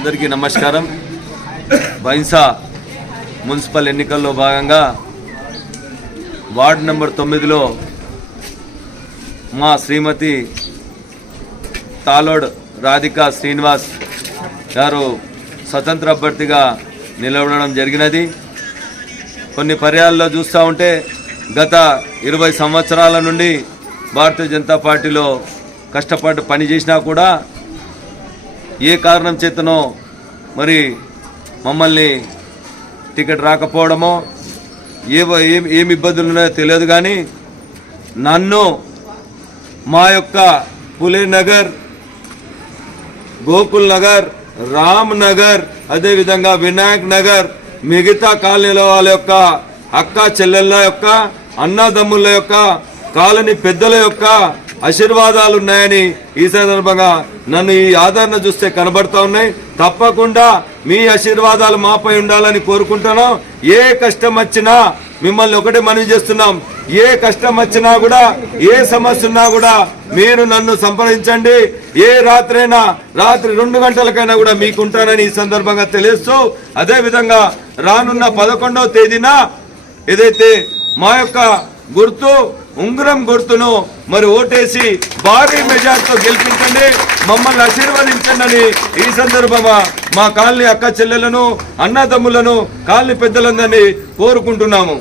అందరికీ నమస్కారం. బైన్సా మున్సిపల్ ఎన్నికల్లో భాగంగా వార్డు నెంబర్ 9లో మా శ్రీమతి తాలోడ్ రాధికా శ్రీనివాస్ గారు స్వతంత్ర అభ్యర్థిగా నిలబడడం జరిగినది. కొన్ని పర్యాయాల్లో చూస్తూ ఉంటే గత 20 సంవత్సరాల నుండి భారతీయ జనతా పార్టీలో కష్టపడి పనిచేసినా కూడా ఏ కారణం చేతనో మరి మమ్మల్ని టికెట్ రాకపోవడమో ఏమి ఇబ్బందులు ఉన్నాయో తెలియదు. కానీ నన్ను మా యొక్క పులే నగర్, గోకుల్ నగర్, రామ్ నగర్, అదేవిధంగా వినాయక్ నగర్ మిగతా కాలనీల వాళ్ళ యొక్క అక్క చెల్లెళ్ళ యొక్క అన్నదమ్ముల యొక్క కాలనీ పెద్దల యొక్క ఆశీర్వాదాలు ఉన్నాయని ఈ సందర్భంగా నన్ను ఈ ఆదరణ చూస్తే కనబడతా ఉన్నాయి. తప్పకుండా మీ ఆశీర్వాదాలు మాపై ఉండాలని కోరుకుంటున్నాం. ఏ కష్టం వచ్చినా మిమ్మల్ని ఒకటే మనవి చేస్తున్నాం, ఏ కష్టం వచ్చినా కూడా ఏ సమస్య ఉన్నా కూడా మీరు నన్ను సంప్రదించండి. ఏ రాత్రైనా రాత్రి 2 గంటలకైనా కూడా మీకుంటానని ఈ సందర్భంగా తెలియస్తూ, అదేవిధంగా రానున్న 11వ తేదీన ఏదైతే మా యొక్క గుర్తు ఉంగరం గుర్తును మరి ఓటేసి భారీ మెజార్టీతో గెలిపించండి, మమ్మల్ని ఆశీర్వదించండి అని ఈ సందర్భంగా మా కాలనీ అక్క చెల్లెలను, అన్నదమ్ములను, కాలనీ పెద్దలందరినీ కోరుకుంటున్నాము.